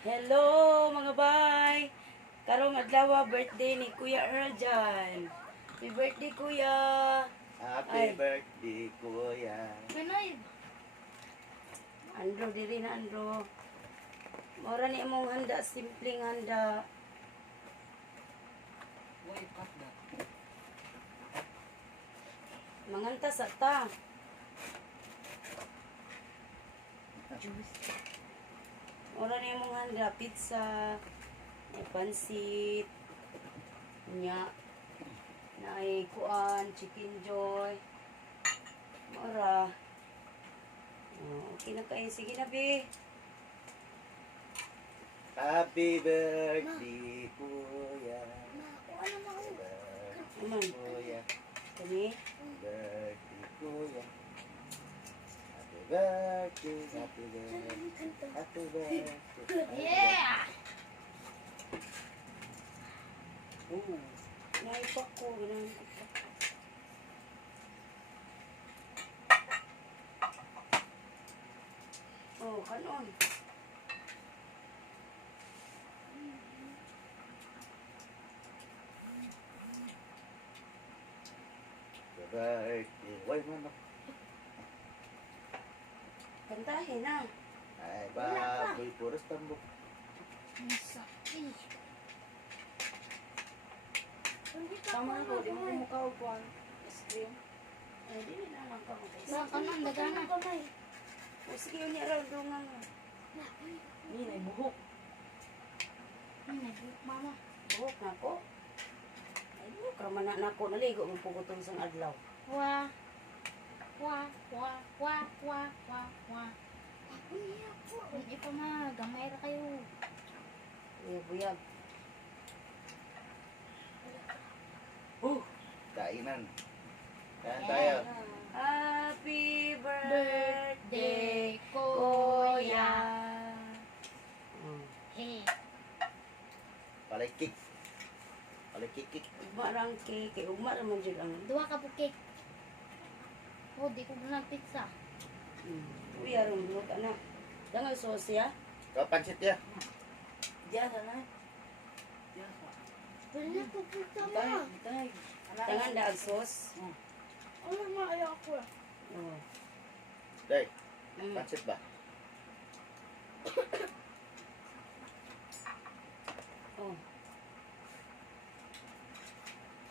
Hello mga bay! Karong adlaw birthday ni Kuya Erjan. Happy birthday Kuya! Happy Ay. birthday, Kuya. Pinoy. Andro diri na Andro. Mora ni imong handa, simpleng handa. Manganta sa ta. Mora ni imong handa, pizza, may pansit, nya, naay kuan, chicken joy. Mora. Oh, okay na kayo. Sige na, be. Happy birthday, Kuya. Ano mo? Naman, Kuya. kami. Birthday, Kuya. Happy birthday, happy birthday, happy birthday. Yeah! Ooh. Naipak ko. Ganahan ko pa. Oh, kanon. Happy birthday. Why mo na? Kantahin na. Ay, baboy, puros tambok. Ang sakit. Tama na ko. Di mo kumukaw ko ang ice cream. Ay, di na lang ka mag-ice Sa cream. kanon, dagana. O, sige, yun niya raw doon nga nga. Hindi, buhok. Mama. Buhok na ko. Ay, buhok raman na ako. Naligo mo po ko itong isang adlaw. Wah. Wah, wah, wah, wah, wah, wah. Hindi pa ma, gamay ra kayo. Buyag. Kainan. Kain tayo. Happy Birthday, birthday, Kuya. Kuya. Hey. Palikik. Palikik. Ugma rang cake. Kay ugma raman dyan ang... Dua ka po cake. Oh, di ko na pizza. Kuya rin, buhok ka na. Dangal sauce ya? Kau pansit ya? Diyan na. Wala po pizza ma. Tangan daag sauce. Ano ma, ayaw ko. Oh. Day, Mm. pansit ba? Oh.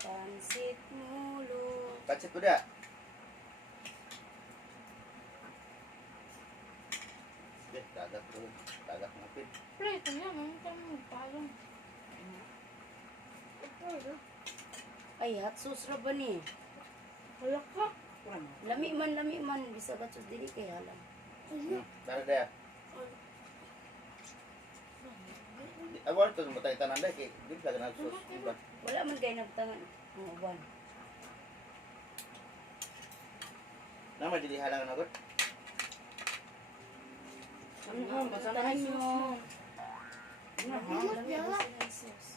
Pansit mulo. Pansit udah. Deh, tagak tuh. Tagak ngapit. Pre, ito yan. Ano ka mo? Parang. Ay, hot sauce ra ba ni? Wala ka. Lami man. Bisa hot sauce dili kay halang. Tara deh. Awal tuh matay tanan deh kay di lagi nagsus. Diba? Wala man kay nagtangan. Ang uban. Nama jadi halangan aku. Ano, masanahan nyo. Lami Yala. ang sauce.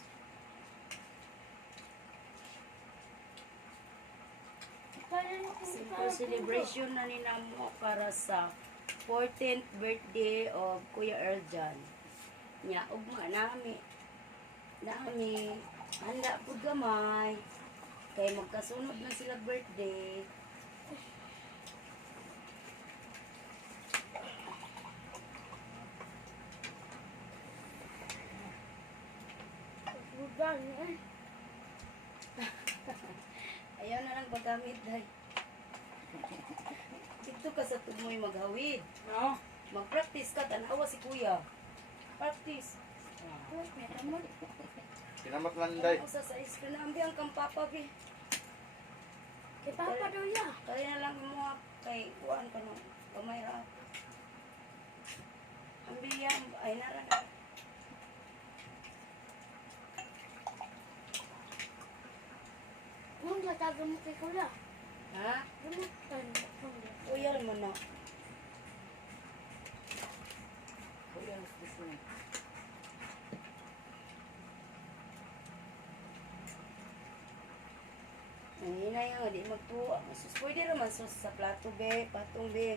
Simple celebration na ni Namo para sa 14th birthday of Kuya Erjan. Nya ugma nami. Handa pud gamay. Kay magkasunod na sila birthday. Ayaw na lang paggamit dahil. Dito ka sa tumoy maghawid. No? Mag-practice ka, tanawa si kuya. Practice. Kinamak lang day. Ano sa ice cream na ambi ang kampapa bi. Kay Papa daw ya. Kaya na lang mo kay kuan ka no. Kamay ra. Ambi yan, ay nara na. Kung tatago mo kay Kuya. Ha? Gamutan. Kuya mo na. Kuya gusto mo. Ay, na yan, di magtuwa. Masus, pwede naman sus sa plato be, patong be.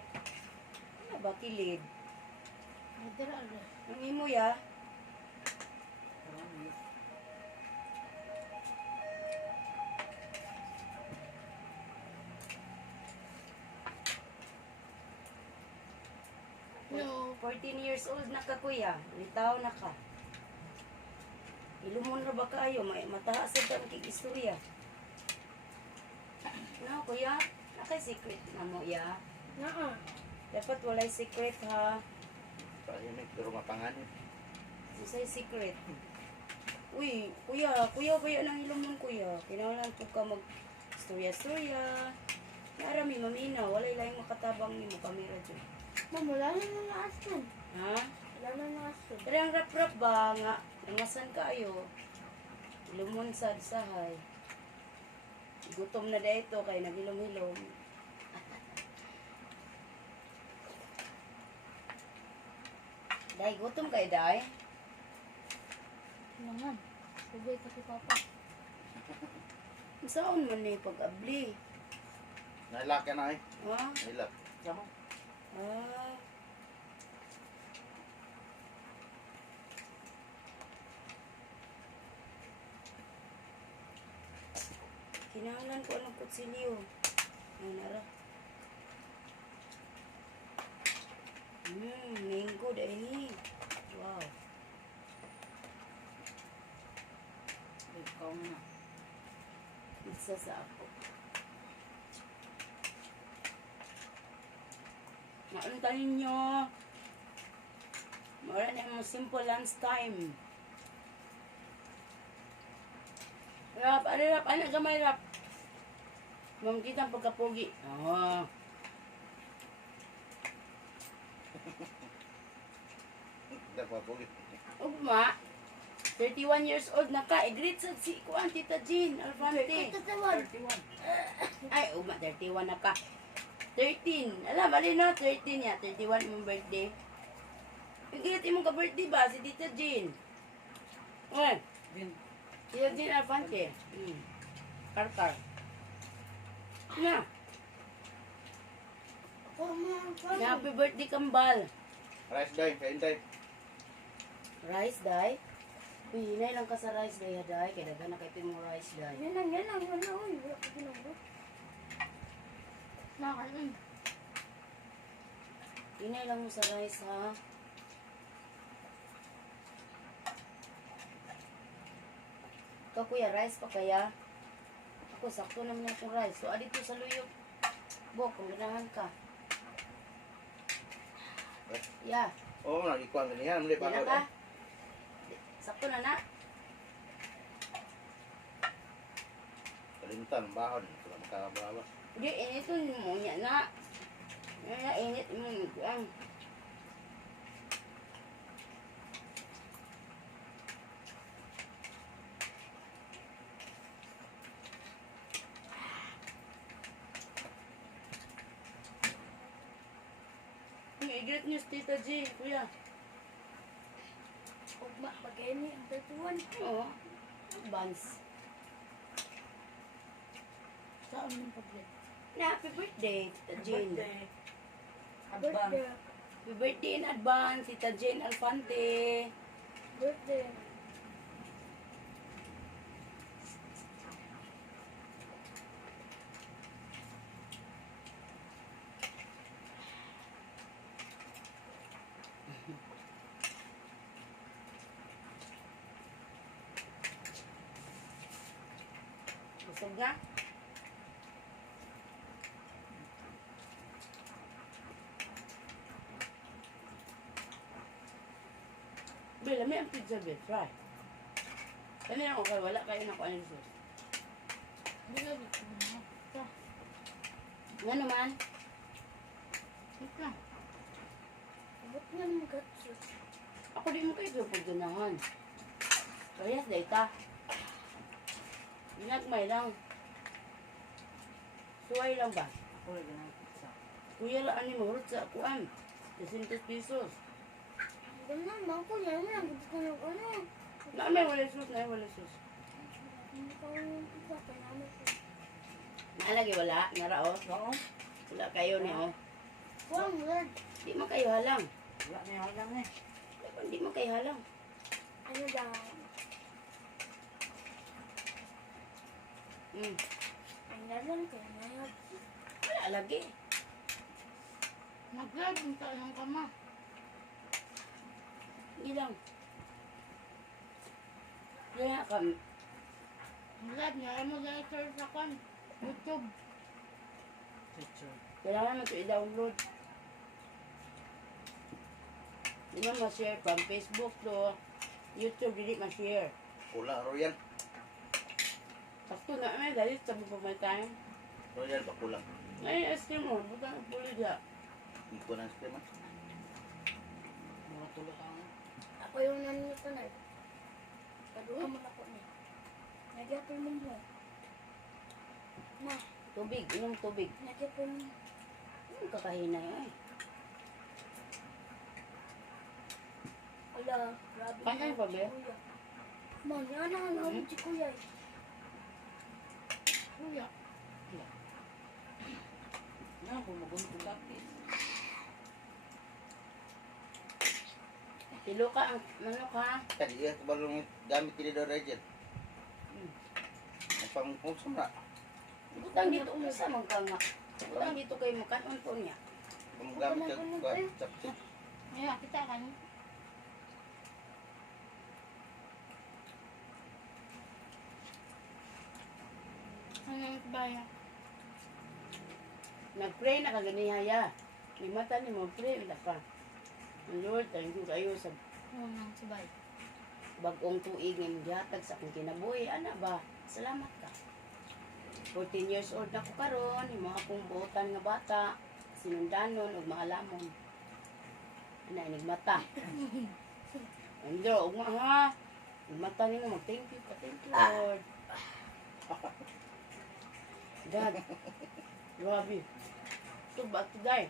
Ano ba, kilid? Madara. Ang imo ya, No. 14 years old na ka kuya. Litaw na ka. Ilumon ra ba kayo? Mataas sa kang istorya. No, kuya. Nakay secret na mo, ya. Naa. Dapat walay secret, ha. Tahimik pero mapanganib. Isa'y secret. Uy, kuya ba yan ang ilumon, kuya? Kinahanglan po ka mag-storya-storya. Narami, mamina. Walay lang makatabang ni mo kamera dyan. Ma'am, wala na na asin. Ha? Wala na na asin. Pero ang rap-rap ba nga? Nangasan kayo? Ilumon sa sahay. Gutom na dito kay nagilom-hilom. Day, gutom kayo, day? Kailangan. Bugay ka kay Papa. Saan man na yung pag-abli? Nailak ka na eh. Ha? Nailak. Sama. Ah. Kinahanglan ko anong kutsilyo. Ay, nara. Mango dahil. Wow. Ikaw na. Isa sa ako. Nauntahin nyo. Mara na yung simple lunch time. Rap, ano gamay rap? Mong kita ang pagkapugi. Oh. Dapat po. Ugma, 31 years old na ka. I-greet sa si Kuan, Tita Jean Alfante. 31. Ay, ugma, 31 na ka. 13. Alam, mali no? 13 ya. 31 mong birthday. I-greet imong ka-birthday ba? Si Tita Jean. Uy. Tita Jean Alfante. Karkar. Na. Happy birthday, Kambal. Rice day, kain day. Rice, day. Uy, hinay lang ka sa rice, day, ha, day. Kaya daga na kayo mo rice, day. Yan lang. Uy, wala ka ginagawa. Nakain. Hinay lang mo sa rice, ha. Ikaw, kuya, rice pa kaya? Ako, sakto naman akong rice. So, adito sa luyog. Bok, kung ganahan ka. Yeah. Oo, nagikuan ganyan. Muli pa Yan ako. ka. Sakto na na. Kalimtan, bahon. Wala makabawas. Hindi, initin mo niya na. Yan na, init mo. Yan. I-greet niyo si Tita G, kuya. Ugma, pag-ini ang 31. Oo. Buns. Saan yung pag-ini? Na, happy birthday, Tita Jane. Birthday. Happy birthday in advance, Tita Jane Alfante. Birthday. Busog na? Bela, may ang pizza, Bel. Try. Ano lang okay, wala kayo na kung ano yung sauce. Hindi ka dito na. Ito. Nga naman, Wait lang. Abot nga ng gatso. ako di mo kayo pagdunahan. Kaya, data. Ginagmay lang. Suway lang ba? Kuya lang ani mo, hurot sa kuan. 200 pesos. Ganun, mga ko yan lang. Gusto ko ng ano. Na may wala sus, na wala sus. Hindi ko yung pizza. Kaya namin ko. Nalagi wala, nara oh. Oo. Wala kayo ni oh. Kuwang red. Di mo kayo halang. Wala na yung halang eh. Di mo kayo halang. Ano daw? Hmm. Ang nalang ko na. Wala lagi. Nag-live yung talang kama. Ilang. Kaya ka, Nag-live niya. Ay mag-search sa kan. YouTube. kailangan mo ito i-download. Di mo ma-share from Facebook to YouTube, hindi ma-share. Kulang royal. Sakto na may galit sa mga pamatay. Royal ba kulang? Ay, ice cream mo. Butang puli dya. Hindi ko na stream ah. Mga tulog ang... Ako yung nanuto na. Paduha mo na ko niya. Nagyapin mo mo. Na, Tubig, inom tubig. nagyapin mo. Kakahinay ay. Ala, grabe. Kain pa, be? Kuya. Man, yan ang alam si kuya. Kuya. Na, bumuguntung kapit. Kilo ka ang manok ha. Kaya iya balong gamit ini do region. Ang pangkusam na. Butang dito sa magkanga. Butang dito kayo makanon po niya. Ang gamit yung kuan. Chapsik. Ayan, kita kan. Ano baya? Nag-pray na kaganihaya. May mata ni mo, pray na ka. Ang Lord, thank you kayo sa Unang subay. bagong tuig ng gihatag sa akong kinabuhi. Ana ba? Salamat ka. 14 years old na ko karon, yung mga akong buotan nga bata, sinundanon ug maalamon. Ana inig mata. Andyo, ug ha. Ang mata nimo mag-thank you ka, thank you Lord. God. Grabe. Ito ba today?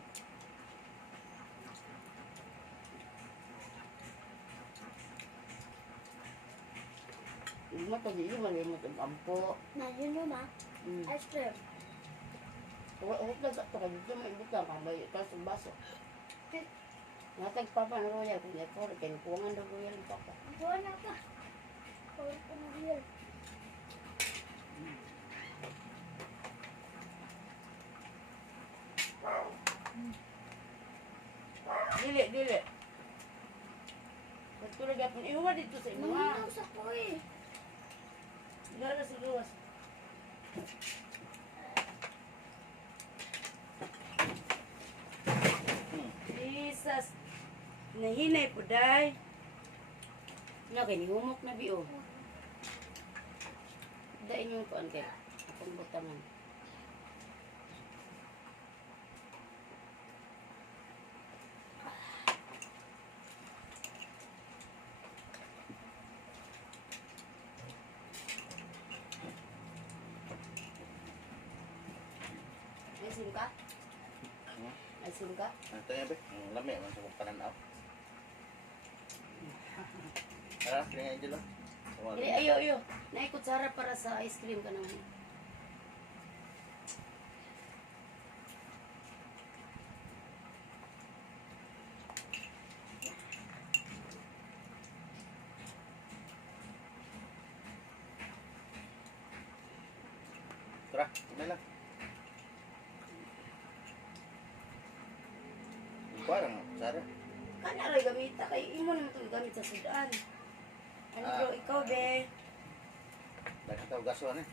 Hindi mo ito, hindi mo malimot ang ampo. Na, yun yun ma. Ice cream. Huwag na sa ito, dito may butang, kamay ito sa baso. Natag pa ng royal, kung ito, kinukuhangan ng royal ito pa. Buwan na pa. Kawal ko na real. Dili, dili. Pagtulog yapon, ihuwa dito sa inyo ha. Manghinaw sa ko eh. Gara sa luwas. Jesus. Nahinay po, day. Nakinihumok na biyo. Dain yung kuan kay akong butangan. May sim ka? May sim ka? Ano to yan be? Ang lami man sa kong pananaw. Ara, kaya nga dyan lang. Dili, ayo, ayo. Naikutsara para sa ice cream ka naman. Tara, ina lang. Parang, Sarah. Kana ray gamita kay imo naman itong gamit sa sudan. Ano bro, ikaw be? Nakataw gaso ano eh.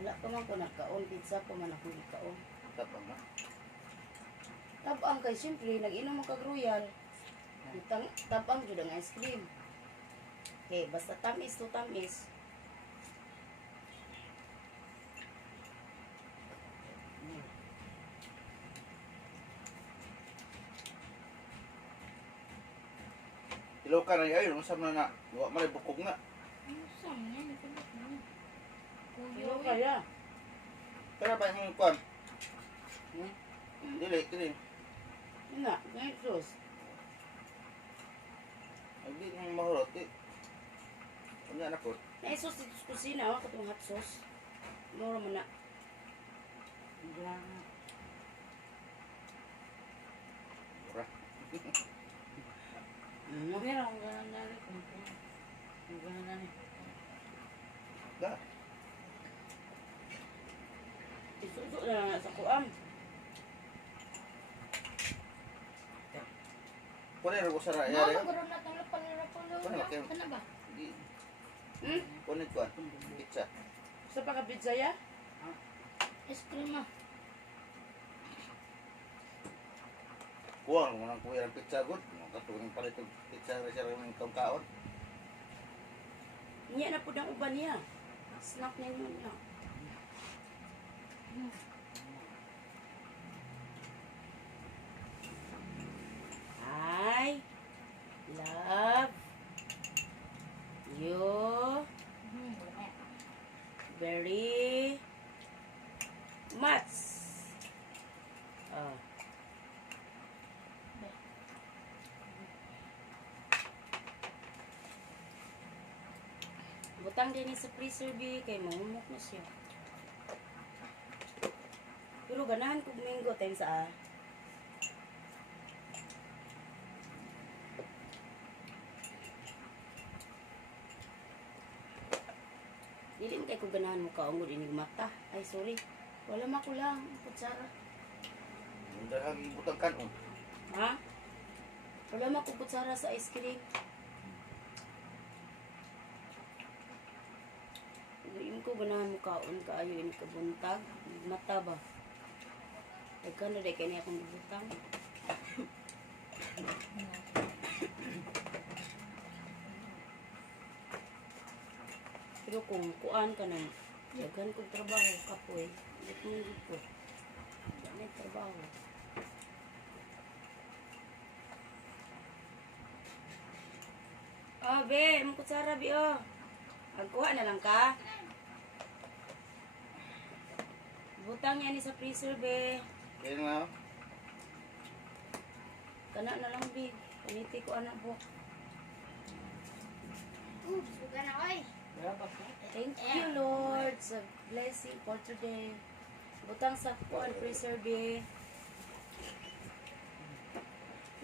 Wala pa man ko nagkaon, pizza pa man ako ikaon. Tapang na. Tabang kay siyempre, nag-inom ang kag-royal. Tabang jud ang ice cream. Okay, basta tamis to tamis. Iloka na yun, ayun, masam na na. Luwa malay bukog na. Ano saan yan? Ito ba na? Kuya. Ano kaya? Kaya ba yung kuwan? Hmm? Dili, dili. Yun na, ganyan sus. Hindi nang mahulot eh. Ano Yan ako. Na sauce dito sa kusina, oh, katong hot sauce. Mura mo na. Mura. Pero ang ganun na rin kung ganun na rin. Da. Isuso na sa kuam. Kunin rin ko sa raya Mama, rin. garo na itong lapalo-lapalo. Ano ba, Kim? Ano ba? Hmm? Kunin ko. Pizza. Sa pagka-pizza ya? Ice cream ah. Kuha mo nang kuya ng pizza good. Katulong pala itong pizza rin siya rin ng kaon. Niya na po ng uban niya. Snack niya yun na. I love you Wala. very much. Ah. Butang din sa freezer bi kay mahumok na siya. Pero ganahan kog mango time sa Dili kay ko ganahan mo kaungod inig mata. Ay sorry. Wala makulang kutsara. Dahil butang kanon. Ha? Wala makukutsara sa ice cream. Yung ko ganahan mo kaon kaayo ini kabuntag. Mata ba? Ay ka na kay niya akong butang. Pero kung kuan ka na, daghan kong trabaho kapoy. Ito mo ko. Dami trabaho. Oh, be, mo kutsara, be, oh. Agkuha na lang ka. Butang yan sa freezer, be. Kaya nga. Kana na lang, be. Paniti ko anak po. Suga na, oy. Thank you, Lord, sa blessing for today. Butang sa kuan freezer, be.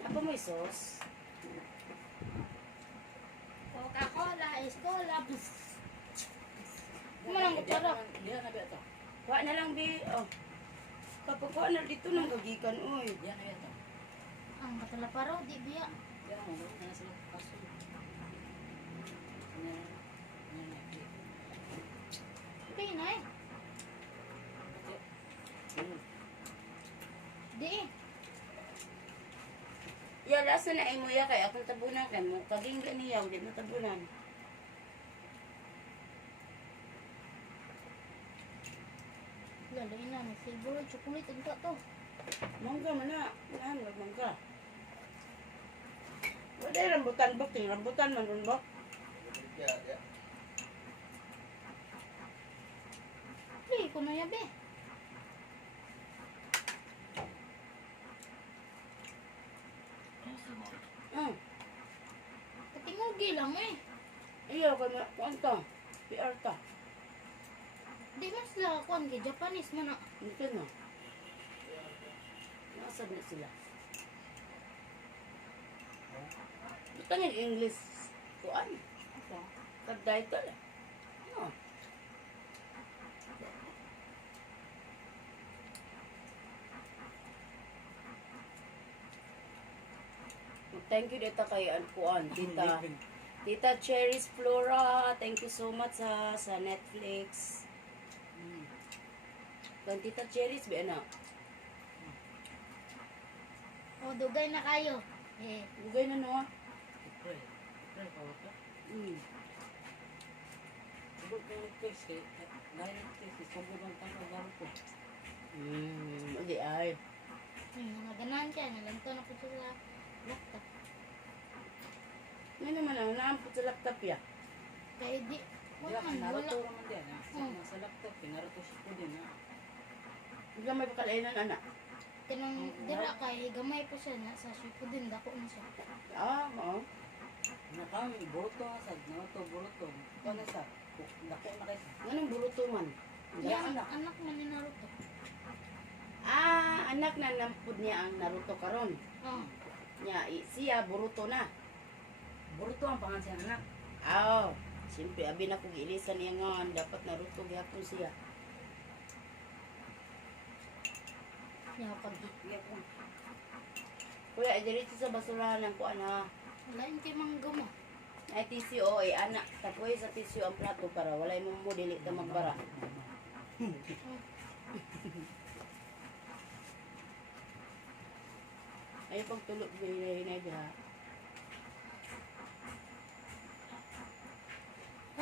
Apa mo sauce? Coca-Cola, Escola. Kumalang kutsara. Diyan na ba ito? Kuha na lang, be. Oh. Papakuha na dito ng gagikan, oy. Diyan na ba ito? Ang katalaparo, di biya. Diyan mo, na sila kaso. Okay na eh. Di eh. Ya, lasa na imo ya kay akong tabunan kay mo. Kaging ganiya, di mo tabunan. Lalay na, may flavor chocolate. Ang to. Mangga man na. Yan, wag mangga. Wala yung rambutan ba? Ting rambutan man ron ba? Ya. Play ko na yabe. Katingugi lang eh. Iyo, kay ma, kuan ta. PR ta. Di mas lang ako ang Japanese man na. Dito na. Nasaan na sila? Butangin English. Kuan. Kagday ta lang. Oh. Thank you dito kay Kuan, Tita Cherry's Flora. Thank you so much sa Netflix. Kang Tita Cherry's ba na? O, dugay na kayo. Eh, Bugay na no. Pray. Pray pa wala. Siguro kung nag-text kay, dahil nag-text, isugod ang tanong ko. Hindi ay. mga ganan siya. Nalanto na po siya sa laptop. May naman ang naampot sa laptop ya. Kaya di, Wala, wala. naruto naman din. Hmm. Sa laptop, pinaruto siya po din. Bigla may pakalainan anak. Kanang dira kay gamay po siya na sa sipo din. Dako na siya. Oo. Nakami, buruto, sad, naruto, buruto. Ako na sa. Dako na kayo. Anong buruto man? Yan, anak man ni Naruto. Ah, anak na nampud niya ang Naruto karon. Oh. Nya, siya Boruto na. Burto ang pangan siya anak. Aw, siyempre abi na ko giilisan niya nga dapat Naruto gyapon siya. Yapag. Iya ko. Kuya, diretso sa basurahan lang ko ana. Lain kay mangga mo. Ay TCO ay anak, tapoy sa TCO ang plato para walay mo mo dili ta magbara. Ay pag tulog hinay diha.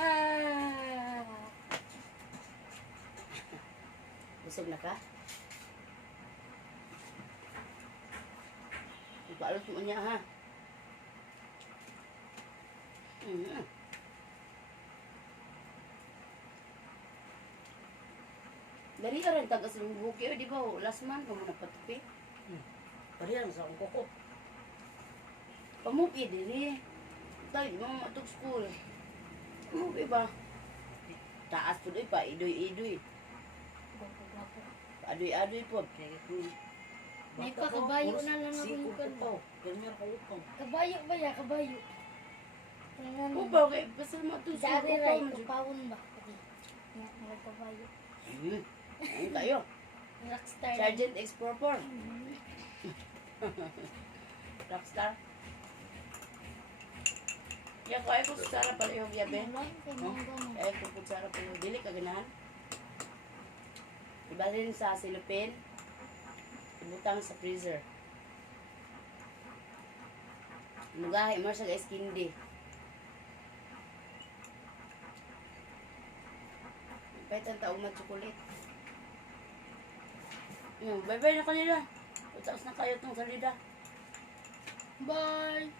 Ah. Busog na ka? Ipaalot mo niya ha. Dari ka rin tagas ng buki, di ba? Last month, kung napatupi. Parihan sa akong kuko. Pamuki din eh. Tayo, di mo matog school. Pamuki ba? Taas po doon pa, idoy-idoy. Gwapo-gwapo. Adoy-adoy po. Kaya ko. May pakabayo na lang ako yung kanta. Kaya meron ko utang. Kabayo ba ya? Kabayo. Tingnan mo. Upaw, kaya basta matog school. Dari Upaw ray, mo. kupawon ba? Nga, mga kabayo. Ayun tayo. Rockstar. Sergeant X44. Rockstar. Ya, kaya ko sa Sara pala yung yabe. Lain kay mangga mo. Kaya ko po Sara pala yung dili, kaganahan. Ibalin sa silupin. Ibutang sa freezer. Mugahi mo siya guys, kindi. Paitan taong na chocolate. Bye-bye na kanila. Utaos na kayo itong salida. Bye!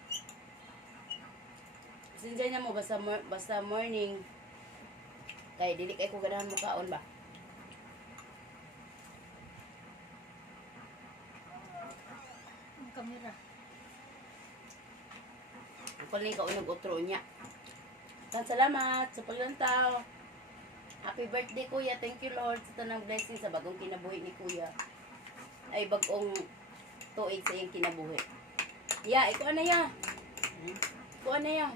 Sinjay na mo, basta morning. Kaya dili kay ko ganahan mo kaon ba? Ang kamera. Ang kulay ka unang utro niya. Salamat sa paglantaw. Happy birthday, Kuya. Thank you, Lord, sa tanang blessing sa bagong kinabuhi ni Kuya. Ay, bagong tuig sa iyong kinabuhi. Ya, ikaw na ya. Ikaw na ya.